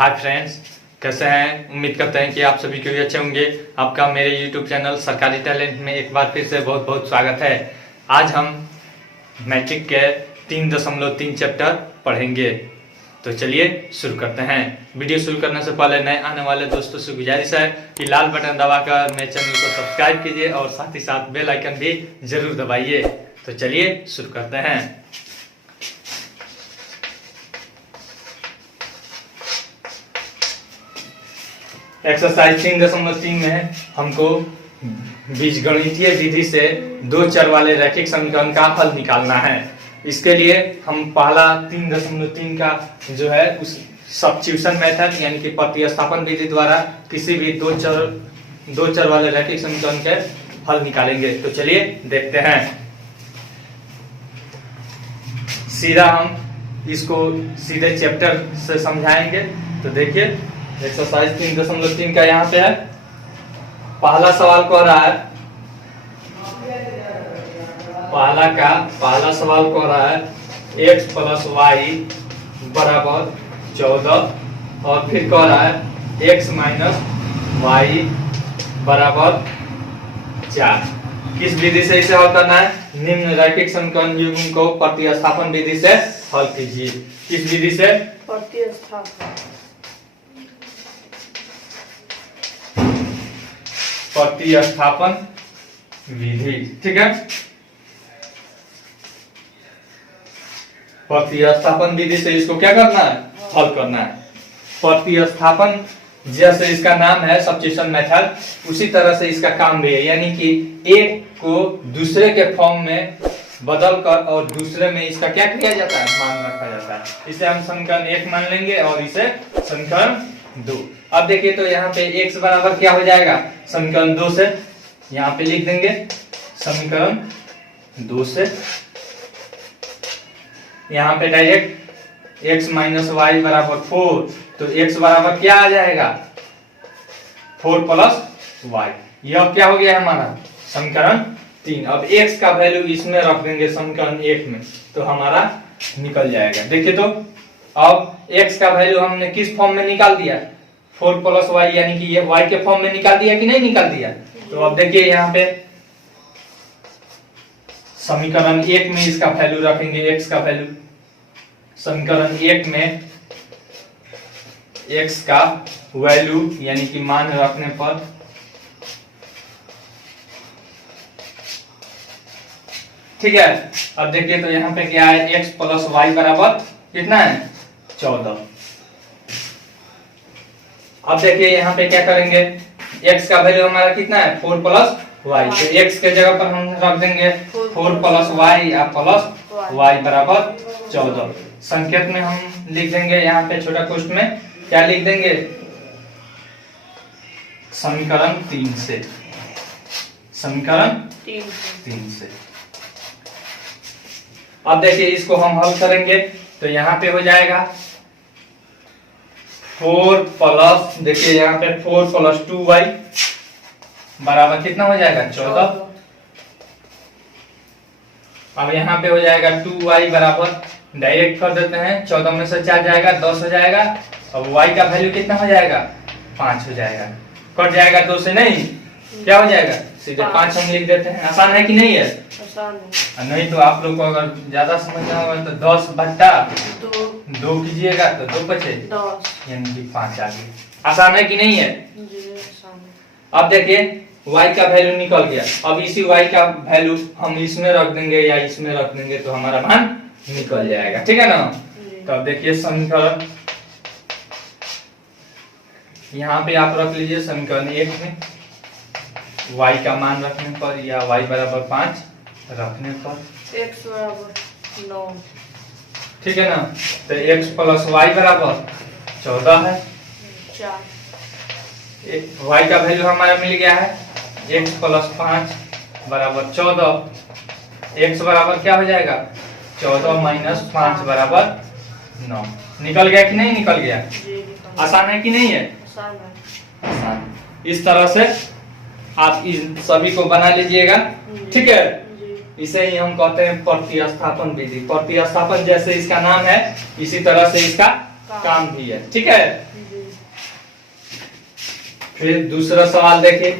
Hi friends, कैसे हैं। उम्मीद करते हैं कि आप सभी के भी अच्छे होंगे। आपका मेरे यूट्यूब चैनल सरकारी टैलेंट में एक बार फिर से बहुत बहुत स्वागत है। आज हम मैट्रिक के 3.3 चैप्टर पढ़ेंगे। तो चलिए शुरू करते हैं। वीडियो शुरू करने से पहले नए आने वाले दोस्तों से गुजारिश है कि लाल बटन दबाकर मेरे चैनल को सब्सक्राइब कीजिए और साथ ही साथ बेल आइकन भी जरूर दबाइए। तो चलिए शुरू करते हैं। एक्सरसाइज 3.3 में हमको बीजगणितीय विधि से दो चर वाले रैखिक समीकरण का हल निकालना है। इसके लिए हम पहला 3.3 का जो है उस सब्स्टिट्यूशन मेथड यानी कि प्रतिस्थापन विधि द्वारा किसी भी दो चर वाले रैखिक समीकरण के हल निकालेंगे। तो चलिए देखते हैं। सीधा हम इसको सीधे चैप्टर से समझाएंगे। तो देखिए एक्सरसाइज 3.3 का यहाँ पे है। पहला सवाल कह रहा है पहला सवाल कह रहा है x प्लस वाई बराबर 14 और फिर कह रहा है x माइनस वाई बराबर 4। किस विधि से इसे हल करना है? निम्न रैखिक समीकरण युग्म को प्रतिस्थापन विधि से हल कीजिए। किस विधि से? प्रतिस्थापन विधि। ठीक है, प्रतिस्थापन विधि से इसको क्या करना है? हल करना है। प्रतिस्थापन जैसे इसका नाम है सब्स्टिट्यूशन मेथड, उसी तरह से इसका काम भी है। यानी कि एक को दूसरे के फॉर्म में बदल कर और दूसरे में इसका क्या किया जाता है? मान रखा जाता है। इसे हम समीकरण 1 मान लेंगे और इसे समीकरण 2। अब देखिए तो यहाँ पे x बराबर क्या हो जाएगा? समीकरण 2 से यहाँ पे लिख देंगे समीकरण 2 से। यहाँ पे डायरेक्ट x माइनस वाई बराबर 4, तो x बराबर क्या आ जाएगा? 4 प्लस वाई। यह क्या हो गया हमारा? समीकरण 3। अब x का वैल्यू इसमें रख देंगे समीकरण 1 में, तो हमारा निकल जाएगा। देखिए तो अब x का वैल्यू हमने किस फॉर्म में निकाल दिया? 4 प्लस वाई, यानी कि ये y के फॉर्म में निकाल दिया कि नहीं निकाल दिया? तो अब देखिए यहाँ पे समीकरण 1 में इसका वैल्यू रखेंगे, x का वैल्यू। समीकरण 1 में x का वैल्यू यानी कि मान रखने पर ठीक है। अब देखिए तो यहाँ पे क्या है? x प्लस वाई बराबर कितना है? 14। अब देखिए यहाँ पे क्या करेंगे? x का वैल्यू हमारा कितना है? 4 प्लस वाई। तो x के जगह पर हम रख देंगे 4 प्लस वाई या प्लस वाई बराबर 14। संकेत में हम लिख देंगे यहाँ पे छोटा कोष्ठ में क्या लिख देंगे? समीकरण 3 से। समीकरण 3 से। अब देखिए इसको हम हल करेंगे तो यहाँ पे हो जाएगा 4 प्लस, देखिए यहाँ पे 4 प्लस 2y बराबर कितना हो जाएगा? 14। अब यहाँ पे हो जाएगा 2y बराबर, डायरेक्ट कर देते हैं, 14 में से 4 जाएगा 10 हो जाएगा। अब y का वैल्यू कितना हो जाएगा? 5 हो जाएगा। कट जाएगा 2 से, नहीं क्या हो जाएगा? सीधे 5 हम लिख देते हैं। आसान है कि नहीं है? आसान है। नहीं तो आप लोग को अगर ज्यादा समझना होगा तो 10 बट्टा 2 कीजिएगा तो 2 बचे 10, यानी कि 5 आ गया। आसान है कि नहीं है? जी आसान है। अब देखिए y का वैल्यू निकल गया। अब इसी y का वैल्यू हम इसमें रख देंगे या इसमें रख देंगे तो हमारा मान निकल जाएगा। ठीक है ना? तो अब देखिए समीकरण यहाँ पे आप रख लीजिए समीकरण 1 में y का मान रखने पर या y बराबर 5 रखने पर x बराबर 9। ठीक है ना? तो x प्लस वाई बराबर 14 है। 4 y का वैल्यू हमारा मिल गया है x प्लस 5 बराबर 14। x बराबर क्या हो जाएगा? 14 माइनस 5 बराबर 9। निकल गया कि नहीं निकल गया? आसान है कि नहीं है? आसान है। आसान। इस तरह से आप इन सभी को बना लीजिएगा। ठीक है, इसे ही हम कहते हैं प्रतिस्थापन विधि। प्रतिस्थापन जैसे इसका नाम है इसी तरह से इसका काम भी है। ठीक है। फिर दूसरा सवाल देखिए,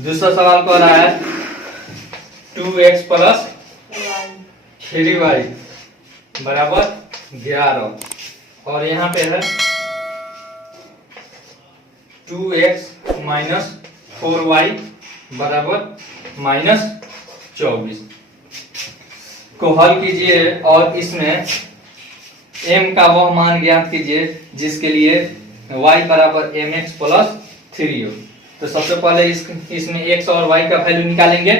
दूसरा सवाल कह रहा है 2x प्लस वाई 3y बराबर 11, और यहाँ पे है 2x माइनस 4y बराबर माइनस 24 को हल कीजिए और इसमें m का वह मान ज्ञात कीजिए जिसके लिए y बराबर mx प्लस 3 हो। तो सबसे पहले इसमें x और y का वैल्यू निकालेंगे,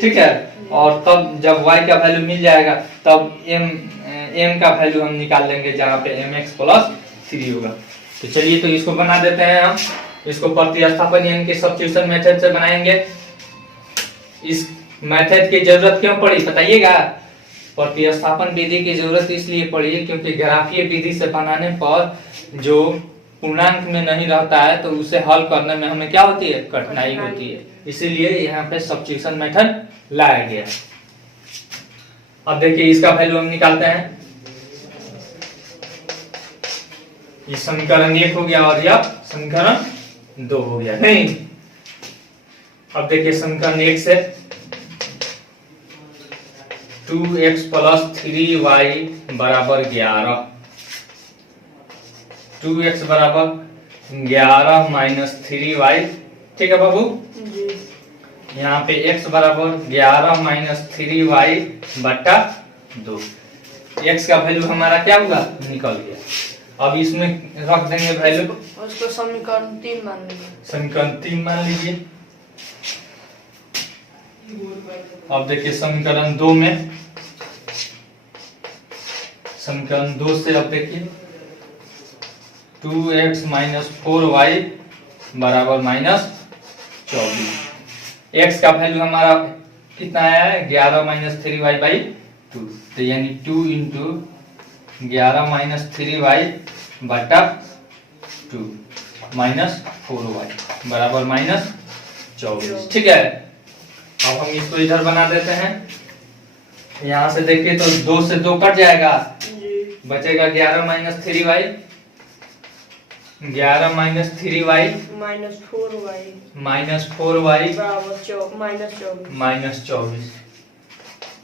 ठीक है, और तब जब y का वैल्यू मिल जाएगा तब m का वैल्यू हम निकाल लेंगे जहाँ पे mx प्लस 3 होगा। तो चलिए तो इसको बना देते हैं हम, इसको प्रतिस्थापन यानी कि सब्स्टिट्यूशन मेथड से बनाएंगे। इस मेथड की जरूरत क्यों पड़ी बताइएगा? प्रतिस्थापन विधि की जरूरत इसलिए पड़ी क्योंकि ग्राफीय विधि से बनाने पर जो पूर्णांक में नहीं रहता है तो उसे हल करने में हमें क्या होती है, कठिनाई होती है, इसीलिए यहाँ पे सब्स्टिट्यूशन मेथड लाया गया। अब देखिए इसका वैल्यू हम निकालते हैं। ये समीकरण 1 हो गया और यह समीकरण 2 हो गया, नहीं? अब देखिए समीकरण 1 से 2x प्लस 3y बराबर 11, 2x बराबर 11 माइनस 3y, ठीक है बाबू? जी। यहाँ पे x बराबर 11 माइनस 3y बटा 2, x का वैल्यू हमारा क्या होगा, निकल गया। अब इसमें रख देंगे वैल्यू, उसको समीकरण 3 मान लीजिए। समीकरण 3 मान लीजिए। अब देखिए समीकरण 2 में, समीकरण 2 से अब देखिए 2x माइनस 4y बराबर माइनस 24, x का वैल्यू हमारा कितना आया है, 11 माइनस 3y बाई 2, तो यानी 2 इंटू 11 माइनस 3y बटा 2 माइनस 4y बराबर माइनस 24, ठीक है। अब हम इसको इधर बना देते हैं। यहाँ से देखिए तो 2 से 2 कट जाएगा, बचेगा 11 minus 3y, 11 minus 3y minus 4y minus 4y बराबर माइनस 24।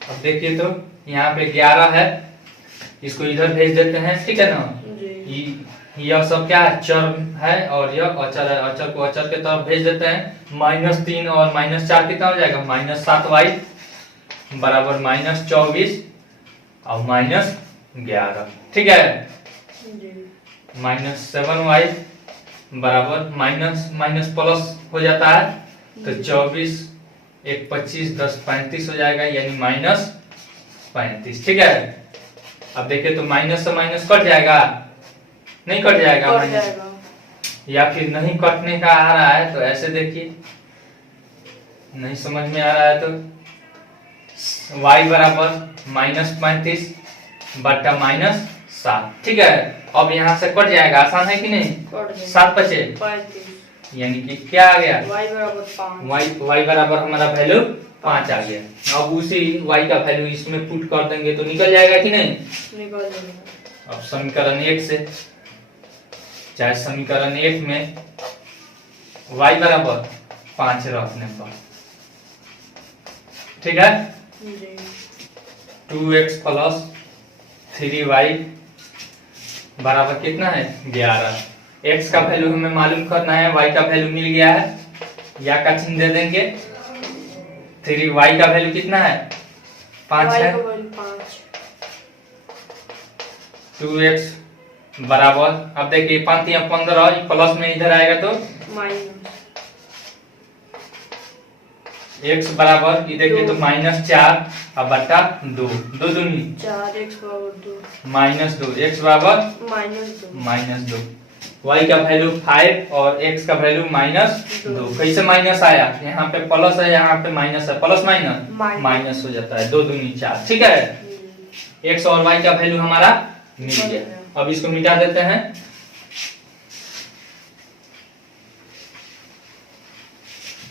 अब देखिए तो यहाँ पे 11 है, इसको इधर भेज देते हैं, ठीक है ना? यह सब क्या है, चर है और यह अचर है, अचर को अचर के तरफ भेज देते हैं। माइनस 3 और माइनस 4 कितना हो जाएगा, माइनस 7y बराबर माइनस 24 और माइनस 11, ठीक है। माइनस 7y बराबर माइनस माइनस प्लस हो जाता है, तो 24 1 25 10 35 हो जाएगा, यानी माइनस 35, ठीक है। अब देखिए तो माइनस से माइनस कट जाएगा, नहीं कट जाएगा माइनस, या फिर नहीं कटने का आ रहा है तो ऐसे देखिए, नहीं समझ में आ रहा है तो y बराबर माइनस 35 बटा माइनस 7, ठीक है। अब यहाँ से कट जाएगा, आसान है कि नहीं, 7 बचे, यानी कि क्या आ गया, y बराबर हमारा वैल्यू 5 आ गया। अब उसी y का वैल्यू इसमें पुट कर देंगे तो निकल जाएगा कि नहीं, निकल जाएगा। अब समीकरण 1 से, चाहे समीकरण 1 में y बराबर 5 रखने पर, ठीक है, 2x प्लस 3y बराबर कितना है, 11। x का वैल्यू हमें मालूम करना है, y का वैल्यू मिल गया है, या का चिन्ह दे देंगे। 3y का वैल्यू कितना है, 5 है। 2x बराबर, अब देखिए 5 या 15, प्लस में इधर आएगा तो x बराबर, ये देखिए तो माइनस 4 और बटा 2, 2 दूनी 4, x बराबर 2 माइनस 2, x बराबर माइनस 2, y का वैल्यू 5 और x का वैल्यू माइनस 2। कैसे माइनस आया, यहाँ पे प्लस है, यहाँ पे माइनस है, प्लस माइनस माइनस हो जाता है, 2 दूनी 4, ठीक है। x और y का वैल्यू हमारा मिल गया। अब इसको मिटा देते हैं।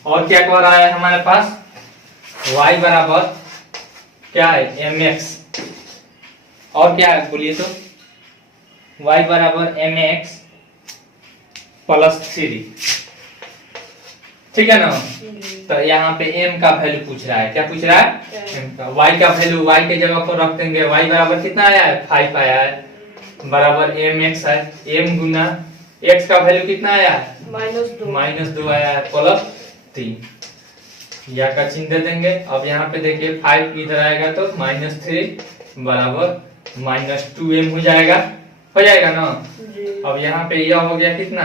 और क्या कह रहा है हमारे पास, y बराबर क्या है, mx, और क्या है बोलिए तो, y बराबर mx प्लस 3, ठीक है ना। जी तो यहाँ पे m का वैल्यू पूछ रहा है, क्या पूछ रहा है? m का। y का वैल्यू y के जगह पर रख देंगे, y बराबर कितना आया है? 5 आया है, बराबर mx है, m गुना x का वैल्यू कितना आया है? -2 -2 आया है, प्लस 3 या का चिन्ह दे देंगे। अब यहाँ पे देखिए 5 इधर आएगा तो -3 बराबर -2m हो जाएगा ना। जी अब यहाँ पे यह हो गया कितना?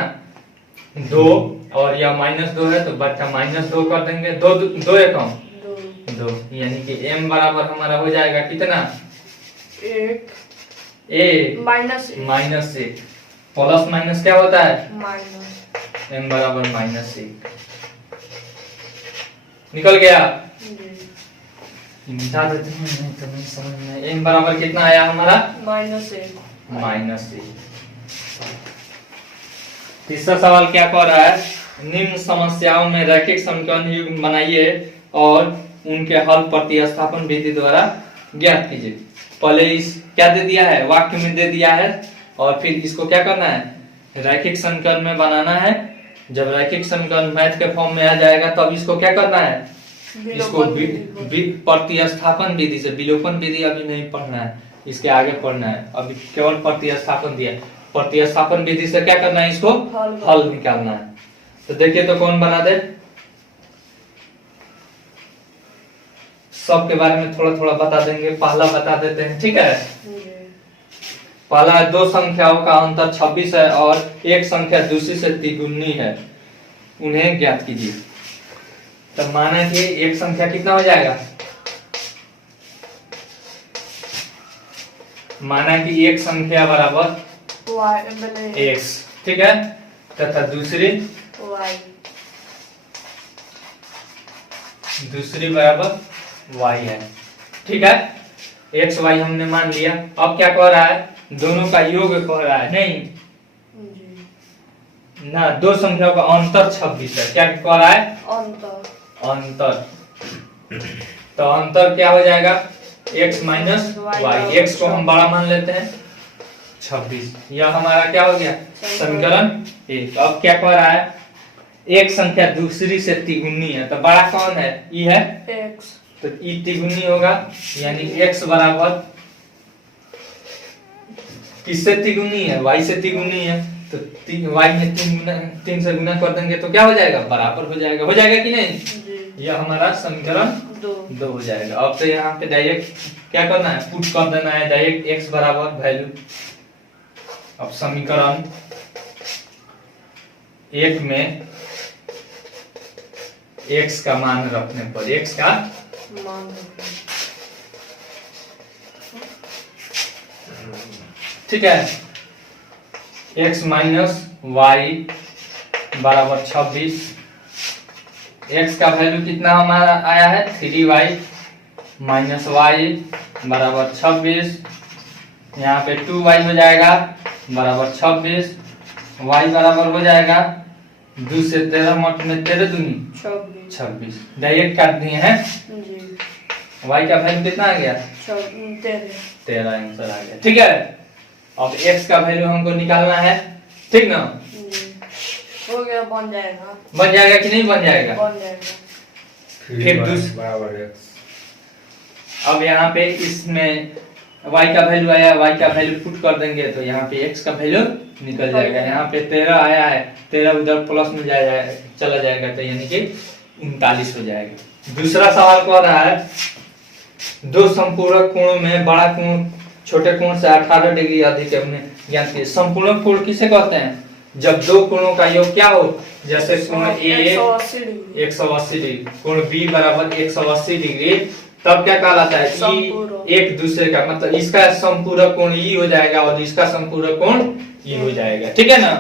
2 और यह -2 है तो बच्चा -2 कर देंगे, 2 एकम 2, यानी कि m बराबर हमारा हो जाएगा कितना? 1 -1 प्लस माइनस क्या होता है? माइनस m बराबर -1 निकल गया। मिटा देते हैं, नहीं तो नहीं समझ में। m बराबर कितना आया हमारा? -1। तीसरा सवाल क्या कह रहा है? निम्न समस्याओं में रैखिक समीकरण युग्म बनाइए और उनके हल प्रतिस्थापन विधि द्वारा ज्ञात कीजिए। पहले इस क्या दे दिया है? वाक्य में दे दिया है, और फिर इसको क्या करना है? रैखिक समीकरण में बनाना है। जब रैखिक समीकरण मैथ के फॉर्म में आ जाएगा तब इसको क्या करना है? इसको प्रतिस्थापन विधि से, विलोपन विधि अभी नहीं पढ़ना है, इसके आगे पढ़ना है। अभी केवल प्रतिस्थापन दिया, प्रतिस्थापन विधि से क्या करना है? इसको हल निकालना है। तो देखिए तो कौन बना दे, सब के बारे में थोड़ा थोड़ा बता देंगे। पहला बता देते हैं, ठीक है। पहला दो संख्याओं का अंतर 26 है और एक संख्या दूसरी से तिगुनी है, उन्हें ज्ञात कीजिए। तो माना कि एक संख्या कितना हो जाएगा? माना कि एक संख्या बराबर x, ठीक है, तथा दूसरी बराबर y है, ठीक है। x y हमने मान लिया। अब क्या कह रहा है? दोनों का योग कह रहा है, नहीं ना, दो संख्याओं का अंतर 26 है। क्या कह रहा है? अंतर। तो अंतर क्या हो जाएगा? x minus y। x को हम बड़ा मान लेते हैं 26। यह हमारा क्या हो गया? समीकरण 1। अब क्या कह रहा है? एक संख्या दूसरी से तिगुनी है, तो बड़ा कौन है? ई है x, तो ई तिगुनी होगा, यानी x बराबर किससे तिगुनी है? y से तिगुनी है। तो y में 3 से गुना कर देंगे तो क्या हो जाएगा? बराबर हो जाएगा। हो जाएगा कि नहीं? यह हमारा समीकरण 2 हो जाएगा। अब तो यहाँ पे डायरेक्ट क्या करना है? पुट कर देना है डायरेक्ट x बराबर वैल्यू। अब समीकरण 1 में x का मान रखने पर, x का मान ठीक है, x माइनस y बराबर 26। x का वैल्यू कितना हमारा आया है? 3y माइनस y बराबर 26। यहाँ पे 2y हो जाएगा बराबर 26। y बराबर हो जाएगा 2 से 13 मट में 13 दूनी 26। डायरेक्ट काट दिए हैं। y का वैल्यू कितना आ गया? 13 आंसर आ गया, ठीक है। अब x का वैल्यू हमको निकालना है, ठीक ना? हो गया, बन जाएगा। बन जाएगा कि नहीं बन जाएगा? बन जाएगा। फिर बराबर x। अब यहाँ पे इसमें y का वैल्यू आया, y का वैल्यू पुट कर देंगे तो यहाँ पे x का वैल्यू निकल जाएगा। यहाँ पे 13 आया है, 13 उधर प्लस में चला जाएगा, तो यानी कि 39 हो जाएगा। दूसरा सवाल कह रहा है, दो संपूरक कोणों में बड़ा कोण छोटे कोण से 18 डिग्री अधिक है, उन्हें ज्ञात कीजिए। संपूरक कोण किसे कहते हैं? जब दो कोणों का योग क्या हो, जैसे कोण A 180 डिग्री, कोण B बराबर 180 डिग्री, तब क्या कहलाता है? ई एक दूसरे का, मतलब इसका संपूरक कोण ई हो जाएगा और इसका संपूरक कोण ई हो जाएगा, ठीक है ना।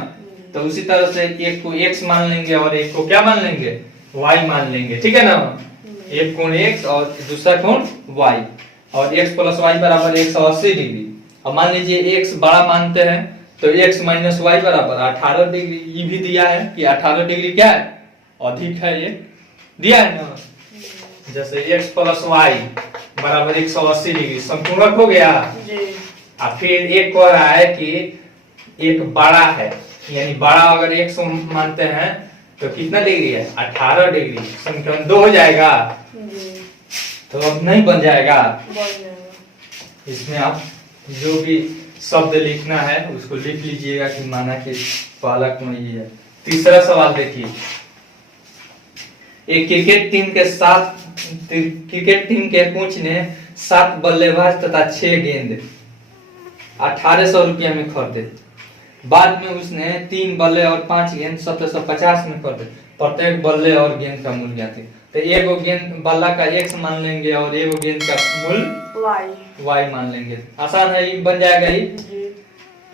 तो उसी तरह से एक को x मान लेंगे और एक को क्या मान लेंगे? y मान लेंगे, ठीक है ना। एक कोण x और दूसरा कोण y, और x प्लस y बराबर 180 डिग्री। अब मान लीजिए x बड़ा मानते हैं तो x माइनस y बराबर 18 डिग्री। ये भी दिया है कि 18 डिग्री क्या है? अधिक है, ये दिया है ना। जैसे x प्लस y बराबर 180 डिग्री संपूरक हो गया। और फिर एक कह रहा है कि एक बड़ा है, यानी बड़ा अगर x मानते हैं तो कितना डिग्री है 18 डिग्री। समीकरण 2 हो जाएगा। जी तो अब नहीं बन जाएगा। बन जाएगा। इसमें आप जो भी शब्द लिखना है उसको लिख लीजिएगा कि माना कि पहला कोण ये है। तीसरा सवाल देखिए, एक क्रिकेट टीम के कोच ने 7 बल्लेबाज तथा 6 गेंद 1800 रुपया में खरीदे। बाद में उसने 3 बल्ले और 5 गेंद 1750 में खरीदे। प्रत्येक बल्ले और गेंद का मूल्य ज्ञात है। तो एगो गेंद बल्ला का x मान लेंगे और एगो गेंद का मूल्य y मान लेंगे। आसान है, ये बन जाएगा ये।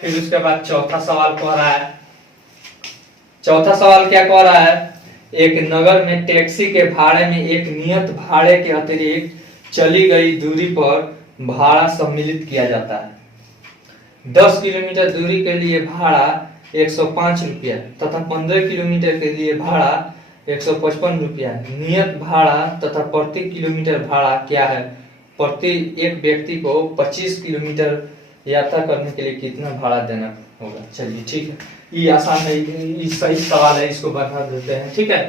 फिर उसके बाद चौथा सवाल कह रहा है। चौथा सवाल क्या कह रहा है, एक नगर में टैक्सी के भाड़े में एक नियत भाड़े के अतिरिक्त चली गई दूरी पर भाड़ा सम्मिलित किया जाता है। 10 किलोमीटर दूरी के लिए भाड़ा 105 रुपया तथा 15 किलोमीटर के लिए भाड़ा 155 रुपया। नियत भाड़ा तथा प्रति किलोमीटर भाड़ा क्या है? प्रति एक व्यक्ति को 25 किलोमीटर यात्रा करने के लिए कितना भाड़ा देना होगा? चलिए ठीक है, ये आसान है, ये सही सवाल है, इसको बता देते हैं। ठीक है,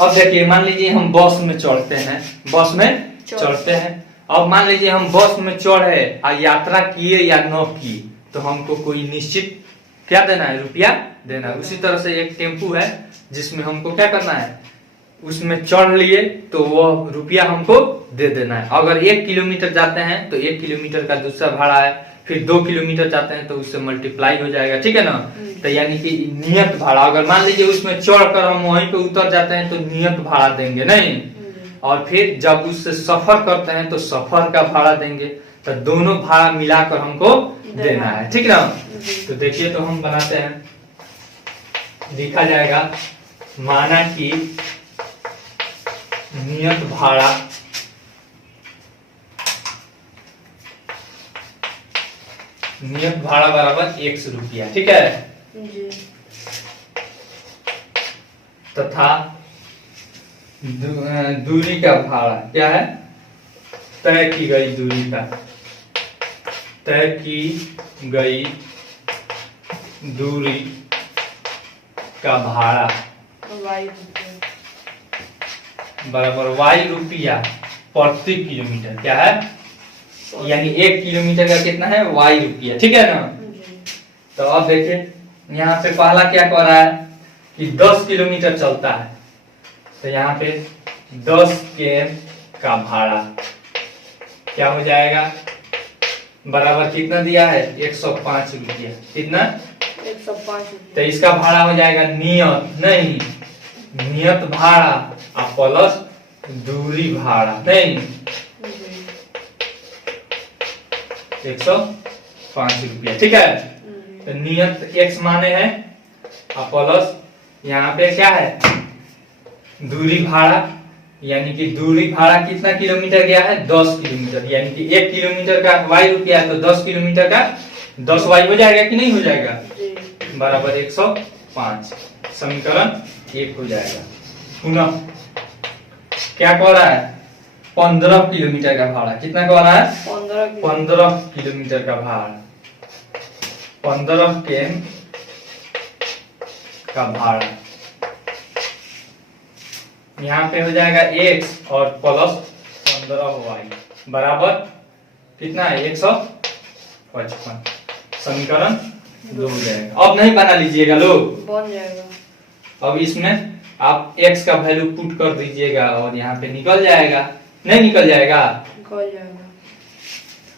अब देखिए मान लीजिए हम बस में चढ़ते हैं, बस में चढ़ते हैं। अब मान लीजिए हम बस में चढ़े और यात्रा किए या न किए तो हमको कोई निश्चित क्या देना है, रुपया देना है। उसी तरह से एक टेम्पू है जिसमें हमको क्या करना है, उसमें चढ़ लिए तो वो रुपया हमको दे देना है। अगर 1 किलोमीटर जाते हैं तो 1 किलोमीटर का दूसरा भाड़ा है, फिर 2 किलोमीटर जाते हैं तो उससे मल्टीप्लाई हो जाएगा। ठीक है ना, तो यानी कि नियत भाड़ा। अगर मान लीजिए उसमें चढ़कर हम वहीं पे उतर जाते हैं तो नियत भाड़ा देंगे नहीं, और फिर जब उससे सफर करते हैं तो सफर का भाड़ा देंगे। तो दोनों भाड़ा मिलाकर हमको देना है। ठीक ना, तो देखिए तो हम बनाते हैं, लिखा जाएगा माना कि नियत भाड़ा बराबर 100 रुपया। ठीक है, तथा दूरी का भाड़ा क्या है, तय की गई दूरी का, तय की गई दूरी का भाड़ा बराबर y रुपया प्रति किलोमीटर। क्या है, यानी 1 किलोमीटर का कितना है, y रुपया। ठीक है ना, तो अब देखिए यहाँ पे पहला क्या कह रहा है कि 10 किलोमीटर चलता है, तो यहाँ पे 10 के का भाड़ा क्या हो जाएगा, बराबर कितना दिया है, 105 रुपया। कितना, 105। तो इसका भाड़ा हो जाएगा नियत भाड़ा प्लस दूरी भाड़ा नहीं, 105 रुपया। ठीक है, तो नियत x माने है और प्लस यहाँ पे क्या है, दूरी भाड़ा, यानी कि दूरी भाड़ा कितना किलोमीटर गया है, 10 किलोमीटर। यानी कि 1 किलोमीटर का y रुपया है तो 10 किलोमीटर का 10y हो जाएगा कि नहीं हो जाएगा, बराबर 105। समीकरण 1 हो जाएगा। पुनः क्या कह रहा है, 15 किलोमीटर का भाड़ा। कितना कह रहा है, 15 किलोमीटर का भाड़ा, 15 के का भाड़ा यहाँ पे हो जाएगा x और प्लस 15y बराबर कितना है, 155। समीकरण 2 हो जाएगा। अब नहीं बना लीजिएगा लोग, बन जाएगा। अब इसमें आप x का वैल्यू पुट कर दीजिएगा और यहाँ पे निकल जाएगा, नहीं निकल जाएगा, निकल जाएगा।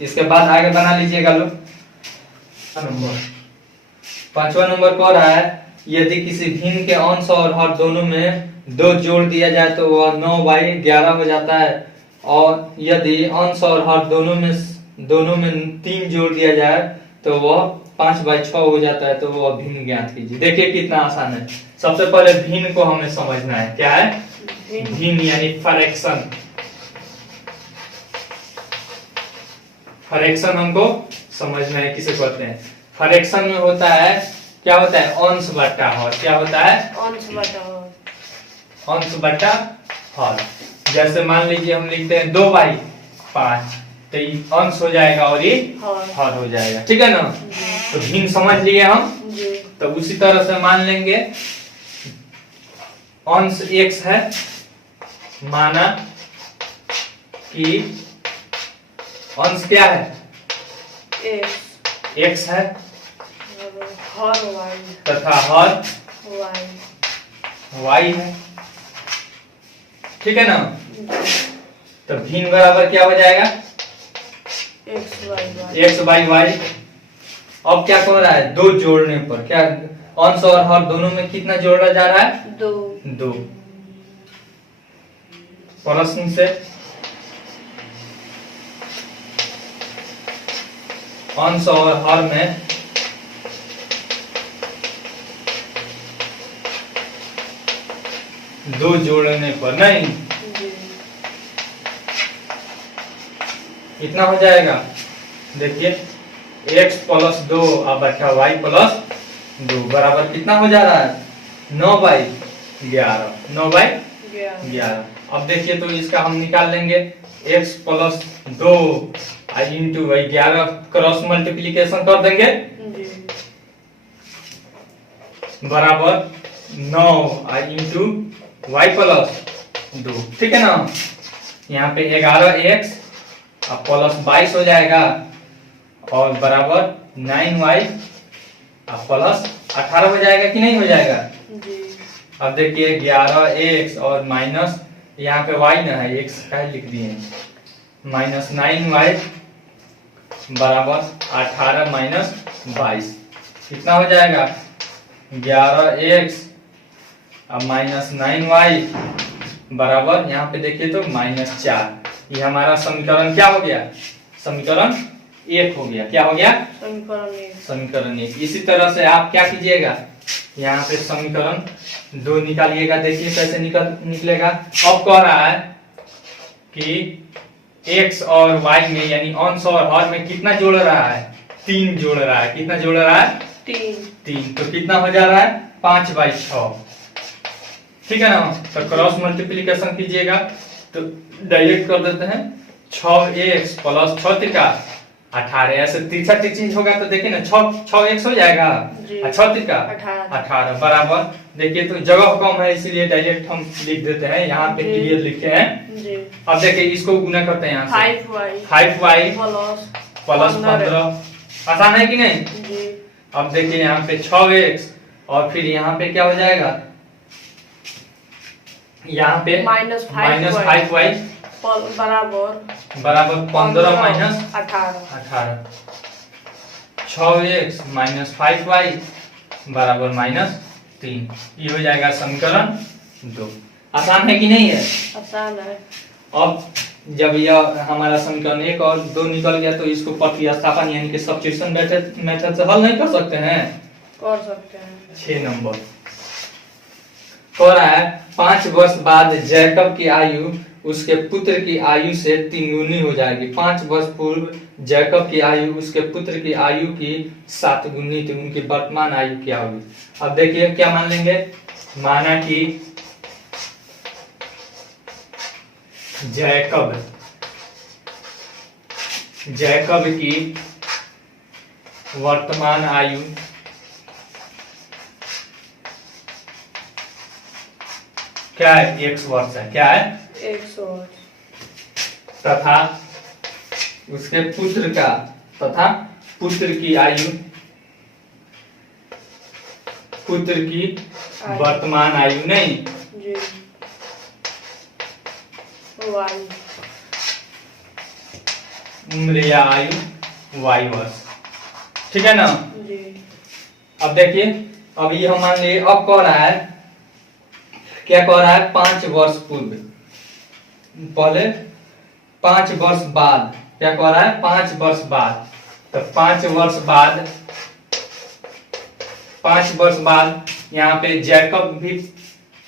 इसके बाद आगे बना लीजिएगा लोग। नंबर 5वां नंबर कह रहा है, यदि किसी भिन्न के अंश और हर दोनों में 2 जोड़ दिया जाए तो वह 9/11 हो जाता है, और यदि अंश और हर दोनों में 3 जोड़ दिया जाए तो वह 5/6 हो जाता है। तो वह भिन्न ज्ञात कीजिए। देखिए कितना आसान है। सबसे पहले भिन्न को हमें समझना है, क्या है भिन्न, यानी फ्रैक्शन। फ्रैक्शन हमको समझना है, किसे कहते हैं। फ्रैक्शन में होता है, क्या होता है, अंश बटा हर। क्या होता है, अंश बटा हर। जैसे मान लीजिए हम लिखते हैं 2/5, तो ये अंश हो जाएगा और ये हर हो जाएगा। ठीक है ना, तो भिन्न समझ लिए हम। तो उसी तरह से मान लेंगे अंश x है, माना कि अंश क्या है, x है हर y तथा हर y y है। ठीक है ना। तो भिन्न बराबर क्या हो जाएगा, x बाई वाई। अब क्या हो रहा है, दो जोड़ने पर क्या अंश और हर दोनों में कितना जोड़ा जा रहा है, 2 प्रश्न से अंश और हर में दो जोड़ने पर नहीं कितना हो जाएगा, देखिए x प्लस 2 और बटा y प्लस 2 बराबर कितना हो जा रहा है, 9/11। 9/11। अब देखिए तो इसका हम निकाल लेंगे, x plus 2 into 11 cross multiplication कर देंगे बराबर 9 इंटू y प्लस 2। ठीक है ना। यहाँ पे 11x अब प्लस 22 हो जाएगा और बराबर 9y अब प्लस 18 हो जाएगा कि नहीं हो जाएगा। अब देखिए 11x और माइनस यहाँ पे y ना है, x का लिख दिए, माइनस 9y बराबर 18 माइनस 22 कितना हो जाएगा, 11x अब माइनस 9y बराबर यहाँ पे देखिए तो -4। ये हमारा समीकरण क्या हो गया, समीकरण 1 हो गया। क्या हो गया, समीकरण 1। इसी तरह से आप क्या कीजिएगा, यहाँ पे समीकरण 2 निकालिएगा। देखिए कैसे निकलेगा। अब कह रहा है कि x और y में यानी अंश और हर में कितना जोड़ रहा है, 3 जोड़ रहा है। कितना जोड़ रहा है, 3। तो कितना हो जा रहा है, 5/6। ठीक है ना। तो क्रॉस मल्टीप्लीकेशन कीजिएगा तो डायरेक्ट कर देते हैं, 6x प्लस 6 तिका 18। ऐसे तिरछा चीज होगा तो देखिए ना 6x हो जाएगा और 6 तिका 18 बराबर। देखिए तो जगह कम है इसलिए डायरेक्ट हम लिख देते हैं, यहाँ पे क्लियर लिखे हैं। अब देखिए इसको गुना करते हैं, यहाँ से 5y प्लस 15 आसान है कि नहीं। अब देखिए यहाँ पे 6x और फिर यहाँ पे क्या हो जाएगा, यहाँ पे माइनस 5y बराबर 15 माइनस 18। 6x माइनस 5y बराबर -3। ये हो जाएगा समीकरण 2। आसान है कि नहीं है, आसान है। अब जब यह हमारा समीकरण 1 और 2 निकल गया तो इसको प्रतिस्थापन यानी कि सब्स्टिट्यूशन मेथड से हल नहीं कर सकते हैं, कर सकते हैं। 6 नंबर कह रहा है 5 वर्ष बाद जैकब की आयु उसके पुत्र की आयु से 3 गुनी हो जाएगी। 5 वर्ष पूर्व जैकब की आयु उसके पुत्र की आयु की 7 गुनी थी, उनकी वर्तमान आयु क्या होगी। अब देखिए क्या मान लेंगे, माना कि जैकब की वर्तमान आयु क्या है, 1 वर्ष है। क्या है, 1 वर्ष। तथा उसके पुत्र का तथा पुत्र की आयु, पुत्र की वर्तमान आयु नहीं जी, वायु उम्र या आयु y वर्ष। ठीक है ना जी। अब देखिए अब ये हम मान लिए, अब कह रहा है क्या कह रहा है, 5 वर्ष पूर्व, पहले 5 वर्ष बाद, क्या कह रहा है 5 वर्ष बाद। तो 5 वर्ष बाद, 5 वर्ष बाद यहाँ पे जैकब भी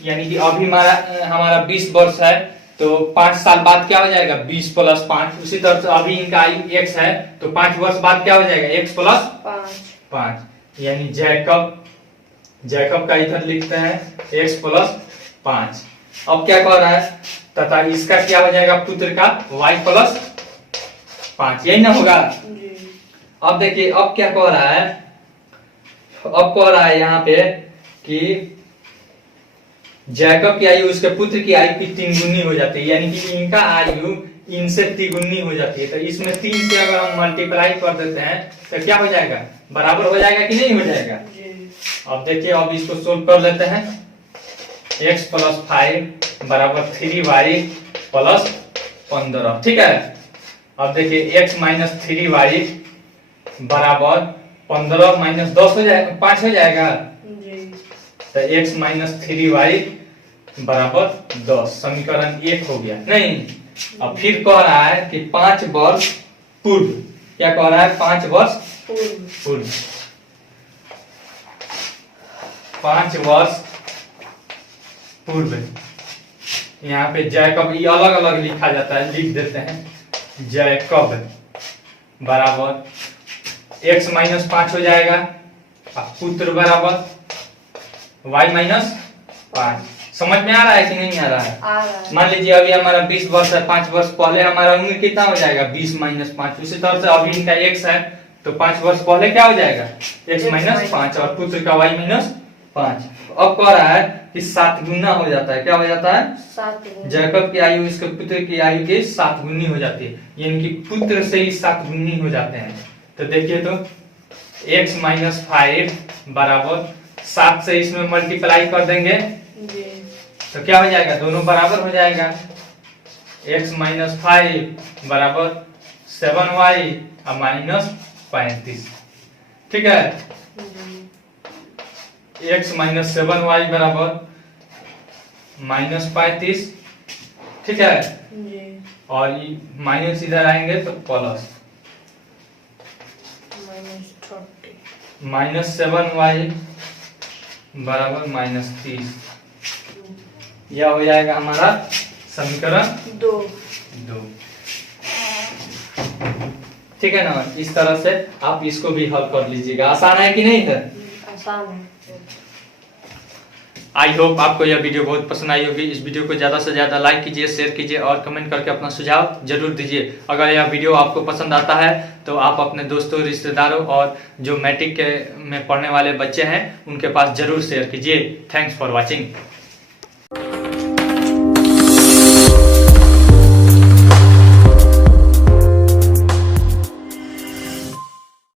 यानी कि अभी हमारा 20 वर्ष है तो 5 साल बाद क्या हो जाएगा 20 प्लस 5। उसी तरह से अभी इनका आयु x है तो 5 वर्ष बाद क्या हो जाएगा x प्लस 5 यानी जैकब का इधर लिखते हैं x प्लस 5। अब क्या कह रहा है, तथा इसका क्या हो जाएगा पुत्र का y प्लस 5, यही ना होगा। अब देखिए अब क्या कह रहा है, अब कह रहा है यहाँ पे कि जैकब की आयु उसके पुत्र की आयु की 3 गुनी हो जाती है, यानी कि इनका आयु इनसे 3 गुनी हो जाती है। तो इसमें 3 से अगर हम मल्टीप्लाई कर देते हैं तो क्या हो जाएगा, बराबर हो जाएगा कि नहीं हो जाएगा। जी। अब देखिए, अब इसको सोल्व कर लेते हैं। x + 5 बराबर 3y + 15, ठीक है। अब देखिए x - 3y बराबर 15 - 10 हो जाएगा, 5 हो जाएगा। जी। तो x - 3y बराबर 10, समीकरण 1 हो गया नहीं। अब फिर कह रहा है कि 5 वर्ष पूर्व, क्या कह रहा है, 5 वर्ष पूर्व, 5 वर्ष पूर्व। यहाँ पे जैकब, ये अलग अलग लिखा जाता है, लिख देते हैं। जैकब बराबर x - 5 हो जाएगा, और पुत्र बराबर y - 5। समझ में आ रहा है कि नहीं आ रहा है। आ रहा है। मान लीजिए अभी हमारा 20 वर्ष है, 5 वर्ष पहले हमारा उम्र कितना हो जाएगा, 20 - 5। उसी तरह से अभी इनका x है, तो 5 वर्ष पहले क्या हो जाएगा, x - 5, और पुत्र का y - 5। अब कह रहा है कि 7 गुना हो जाता है, क्या हो जाता है, 7 गुना। जैकब की आयु इसके पुत्र की आयु के 7 गुनी हो जाती है, यानी कि पुत्र से ही 7 गुनी हो जाते हैं। तो देखिए, तो x - 5 बराबर 7 से इसमें मल्टीप्लाई कर देंगे जी। तो क्या हो जाएगा, दोनों बराबर हो जाएगा। x - 5 बराबर 7y और -35, ठीक है। x - 7y बराबर -35, ठीक है। जी। और ये माइनस इधर आएंगे तो प्लस -7y बराबर -30, यह हो जाएगा हमारा समीकरण 2। ठीक है ना। इस तरह से आप इसको भी हल कर लीजिएगा। आसान है कि नहीं है, आसान है। आई होप आपको यह वीडियो बहुत पसंद आई होगी। इस वीडियो को ज़्यादा से ज़्यादा लाइक कीजिए, शेयर कीजिए और कमेंट करके अपना सुझाव जरूर दीजिए। अगर यह वीडियो आपको पसंद आता है तो आप अपने दोस्तों, रिश्तेदारों और जो मैट्रिक में पढ़ने वाले बच्चे हैं उनके पास जरूर शेयर कीजिए। Thanks for watching.